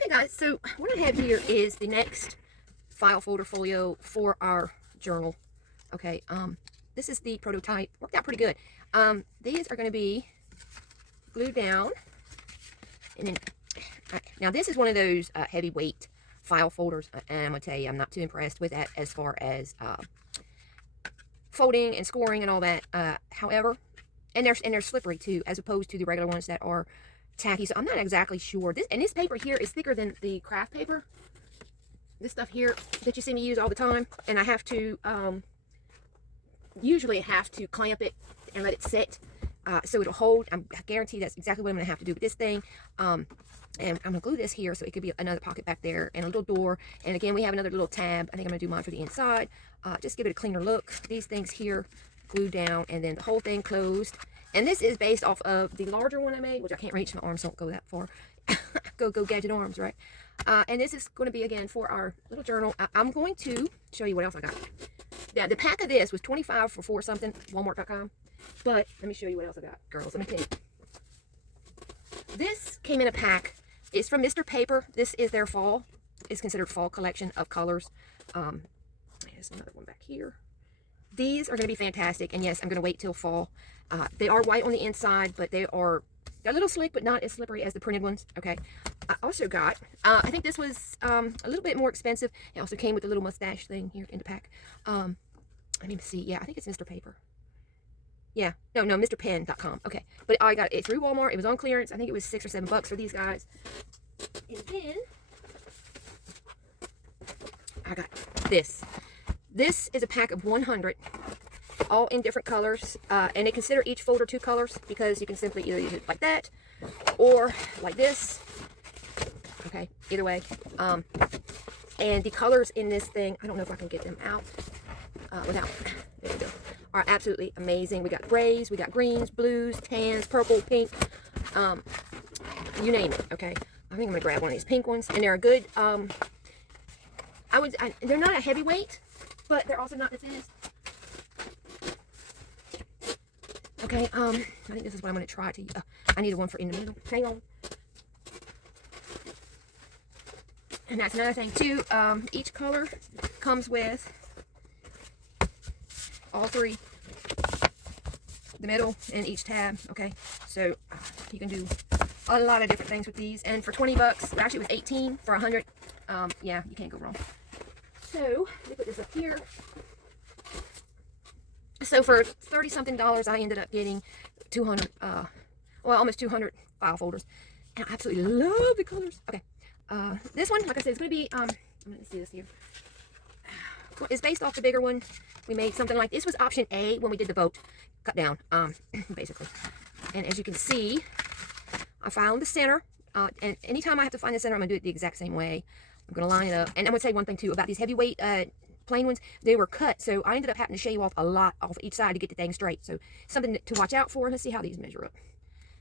Okay guys, so what I have here is the next file folder folio for our journal. Okay, this is the prototype. Worked out pretty good. These are going to be glued down. And then, now this is one of those heavyweight file folders, and I'm going to tell you, I'm not too impressed with that as far as folding and scoring and all that. However, and they're slippery too, as opposed to the regular ones that are tacky. So I'm not exactly sure. This paper here is thicker than the craft paper. This stuff here that you see me use all the time, and I have to usually have to clamp it and let it sit so it'll hold. I guarantee that's exactly what I'm gonna have to do with this thing. And I'm gonna glue this here so it could be another pocket back there and a little door. And again, we have another little tab. I think I'm gonna do mine for the inside. Just give it a cleaner look. These things here glued down, and then the whole thing closed. And this is based off of the larger one I made, which I can't reach. My arms don't go that far. go gadget arms, right? And this is going to be, again, for our little journal. I'm going to show you what else I got. Yeah, the pack of this was $25 for 4 something, Walmart.com. But let me show you what else I got, girls. Let me tell you. This came in a pack. It's from Mr. Paper. This is their fall. It's considered fall collection of colors. There's another one back here. These are going to be fantastic, and yes, I'm going to wait till fall. They are white on the inside, but they're a little slick, but not as slippery as the printed ones. Okay. I also got, I think this was a little bit more expensive. It also came with a little mustache thing here in the pack. Let me see. Yeah, I think it's Mr. Paper. Yeah, no, MrPen.com. Okay, but I got it through Walmart. It was on clearance. I think it was $6 or $7 for these guys. And then I got this. This is a pack of 100, all in different colors, and they consider each folder 2 colors because you can simply either use it like that or like this. Okay, either way. And the colors in this thing, I don't know if I can get them out without, there we go, are absolutely amazing. We got grays, we got greens, blues, tans, purple, pink, you name it. Okay, I think I'm gonna grab one of these pink ones, and they're a good, they're not a heavyweight, but they're also not the thinnest. Okay, I think this is what I'm going to try to, I need one for in the middle. Hang on. And that's another thing too. Each color comes with all 3, the middle and each tab. Okay, so you can do a lot of different things with these. And for $20, actually it was 18 for 100. Yeah, you can't go wrong. So let me put this up here. So for $30-something, I ended up getting 200, well, almost 200 file folders. And I absolutely love the colors. Okay, this one, like I said, it's going to be, I'm going to see this here. It's based off the bigger one. We made something like this. Was option A when we did the boat cut down, basically. And as you can see, I found the center. And anytime I have to find the center, I'm going to do it the exact same way. I'm going to line it up. And I'm going to say one thing too about these heavyweight plain ones. They were cut, so I ended up having to shave off a lot off each side to get the thing straight. So something to watch out for. Let's see how these measure up.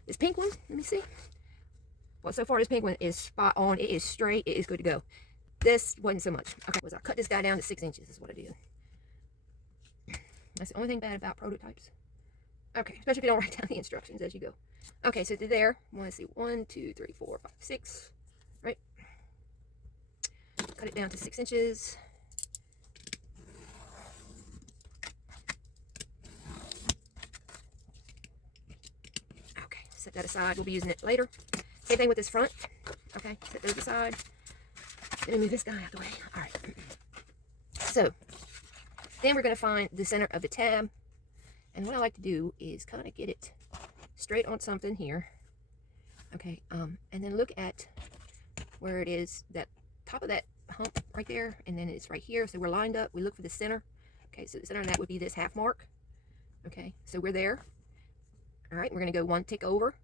This pink one, let me see. Well, so far this pink one is spot on. It is straight. It is good to go. This wasn't so much. Okay, I cut this guy down to 6 inches is what I did. That's the only thing bad about prototypes. Okay, especially if you don't write down the instructions as you go. Okay, so there. I want to see 1, 2, 3, 4, 5, 6. Right. Cut it down to 6 inches. Okay, set that aside. We'll be using it later. Same thing with this front. Okay, set those aside. Let me move this guy out of the way. All right. So, then we're going to find the center of the tab. And what I like to do is kind of get it straight on something here. Okay, and then look at where it is, that top of that hump right there, and then it's right here. So we're lined up. We look for the center. Okay, so the center of that would be this half mark. Okay, so we're there. All right, we're going to go 1 tick over.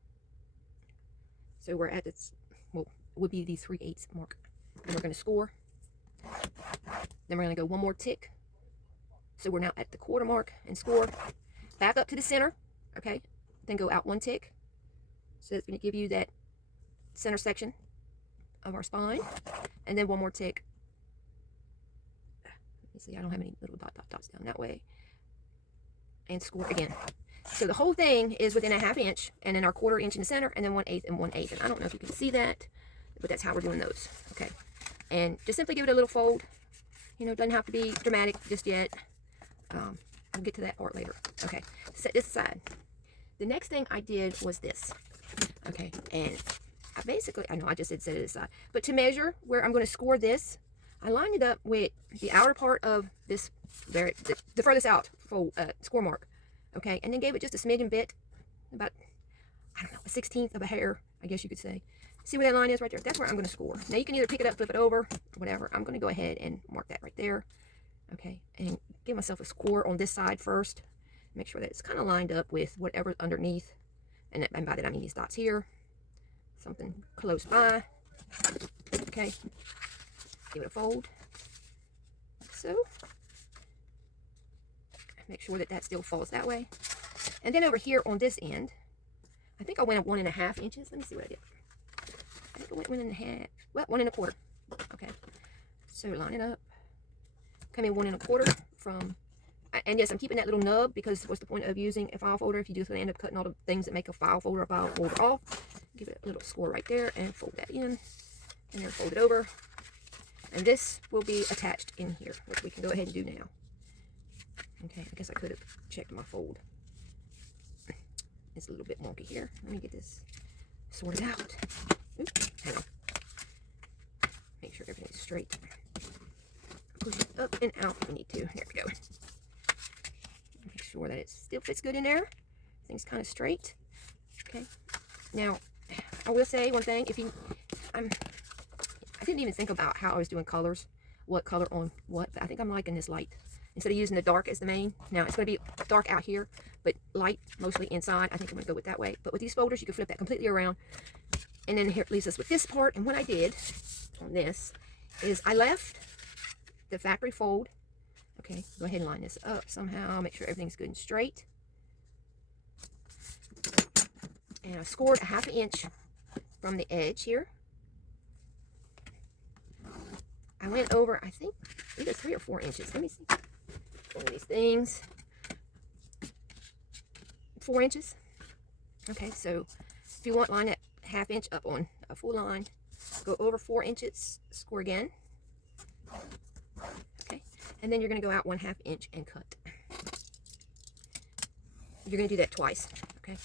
So we're at this, well, would be the 3/8 mark. And we're going to score. Then we're going to go 1 more tick. So we're now at the 1/4 mark and score. Back up to the center. Okay, then go out 1 tick. So it's going to give you that center section of our spine. And then 1 more tick. Let me see, I don't have any little dots down that way. And score again. So the whole thing is within a 1/2 inch, and then our 1/4 inch in the center, and then 1/8 and 1/8. And I don't know if you can see that, but that's how we're doing those. Okay, and just simply give it a little fold. You know, it doesn't have to be dramatic just yet. We'll get to that part later. Okay, set this aside. The next thing I did was this. Okay, and I know I just said set it aside, but to measure where I'm going to score this, I lined it up with the outer part of this, the furthest out fold, score mark. Okay, and then gave it just a smidgen bit, about, I don't know, a 1/16 of a hair, I guess you could say. See where that line is right there? That's where I'm going to score. Now you can either pick it up, flip it over, whatever. I'm going to go ahead and mark that right there. Okay, and give myself a score on this side first. Make sure that it's kind of lined up with whatever's underneath. And by that I mean these dots here. Something close by. Okay, give it a fold. So, make sure that that still falls that way. And then over here on this end, I think I went 1.5 inches. Let me see what I did. I think I went 1.5, well, 1.25. Okay, so line it up. Come in 1.25 from, and yes, I'm keeping that little nub because what's the point of using a file folder if you just end up cutting all the things that make a file folder off. Give it a little score right there and fold that in, and then fold it over. And this will be attached in here, which we can go ahead and do now. Okay, I guess I could have checked my fold. It's a little bit wonky here. Let me get this sorted out. Oops, hang on. Make sure everything's straight. Push it up and out if we need to. There we go. Make sure that it still fits good in there. Everything's kind of straight. Okay. Now, I will say one thing. I didn't even think about how I was doing colors. What color on what. But I think I'm liking this light. Instead of using the dark as the main. Now, it's going to be dark out here, but light mostly inside. I think I'm going to go with that way. But with these folders, you can flip that completely around. And then here it leaves us with this part. And what I did on this is I left the factory fold. Okay, go ahead and line this up somehow. Make sure everything's good and straight. And I scored 1/2 inch from the edge here. I went over, I think, either 3 or 4 inches. Let me see. One of these things. 4 inches. Okay, so if you want, line that 1/2 inch up on a full line. Go over 4 inches, score again. Okay, and then you're going to go out 1/2 inch and cut. You're going to do that twice. Okay,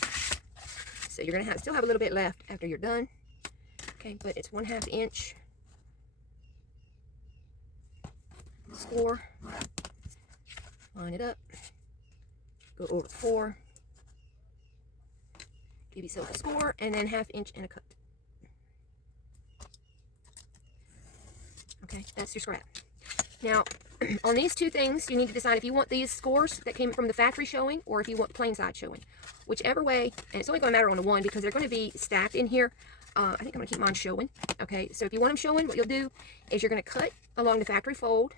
so you're going to still have a little bit left after you're done. Okay, but it's 1/2 inch. Score. Line it up. Go over 4. Give yourself a score, and then 1/2 inch and a cut. Okay, that's your scrap. Now, on these two things, you need to decide if you want these scores that came from the factory showing, or if you want the plain side showing. Whichever way, and it's only going to matter on the one because they're going to be stacked in here. I think I'm going to keep mine showing. Okay, so if you want them showing, what you'll do is you're going to cut along the factory fold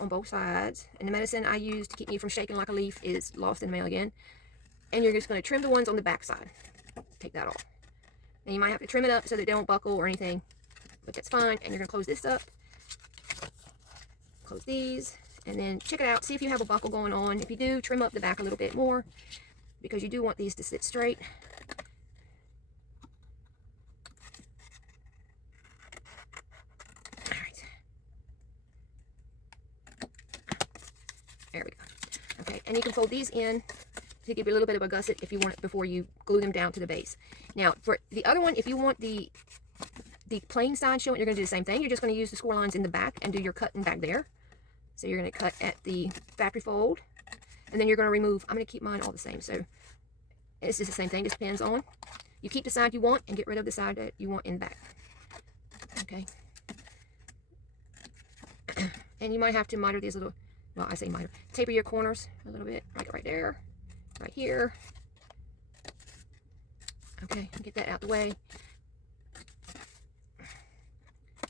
on both sides. And the medicine I use to keep me from shaking like a leaf is lost in the mail again. And you're just going to trim the ones on the back side. Take that off. And you might have to trim it up so that they don't buckle or anything. But that's fine. And you're going to close this up. Close these. And then check it out. See if you have a buckle going on. If you do, trim up the back a little bit more. Because you do want these to sit straight. Alright. There we go. Okay, and you can fold these in to give you a little bit of a gusset if you want it before you glue them down to the base. Now, for the other one, if you want the plain side showing, you're going to do the same thing. You're just going to use the score lines in the back and do your cutting back there. So you're going to cut at the factory fold, and then you're going to remove. I'm going to keep mine all the same. So it's just the same thing. Just depends on. You keep the side you want and get rid of the side that you want in the back. Okay. And you might have to miter these little, well, I say miter, taper your corners a little bit, like right there, right here. Okay, get that out the way.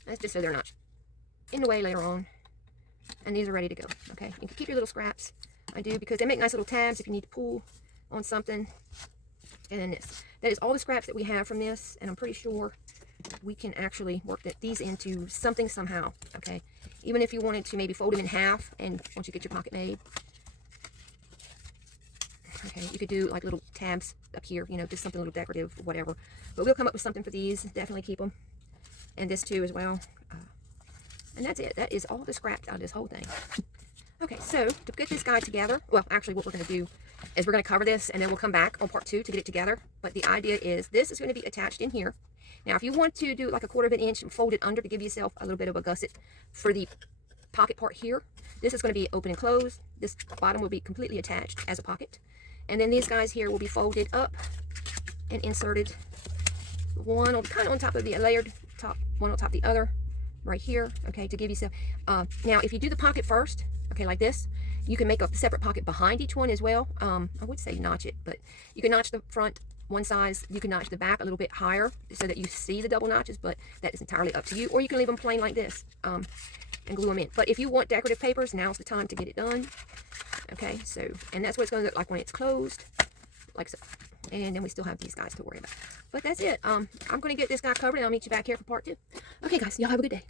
That's just so they're not in the way later on. And these are ready to go. Okay, you can keep your little scraps. I do because they make nice little tabs if you need to pull on something. And then this. That is all the scraps that we have from this, and I'm pretty sure we can actually work these into something somehow. Okay, even if you wanted to maybe fold them in half, and once you get your pocket made, okay, you could do like little tabs up here, you know, just something a little decorative or whatever. But we'll come up with something for these. Definitely keep them. And this too as well. And that's it. That is all the scraps out of this whole thing. Okay, so to get this guy together, well, actually what we're going to do is we're going to cover this and then we'll come back on part 2 to get it together. But the idea is this is going to be attached in here. Now, if you want to do like a 1/4 inch and fold it under to give yourself a little bit of a gusset for the pocket part here, this is going to be open and closed. This bottom will be completely attached as a pocket. And then these guys here will be folded up and inserted, one on, kind of on top of the layered top, one on top of the other, right here, okay, to give yourself, now if you do the pocket first, okay, like this, you can make a separate pocket behind each one as well. I would say notch it, but you can notch the front one size, you can notch the back a little bit higher so that you see the double notches, but that is entirely up to you, or you can leave them plain like this, and glue them in. But if you want decorative papers, now's the time to get it done. Okay, so, and that's what it's going to look like when it's closed, like so. And then we still have these guys to worry about. But that's it. I'm going to get this guy covered, and I'll meet you back here for part 2. Okay, guys, y'all have a good day.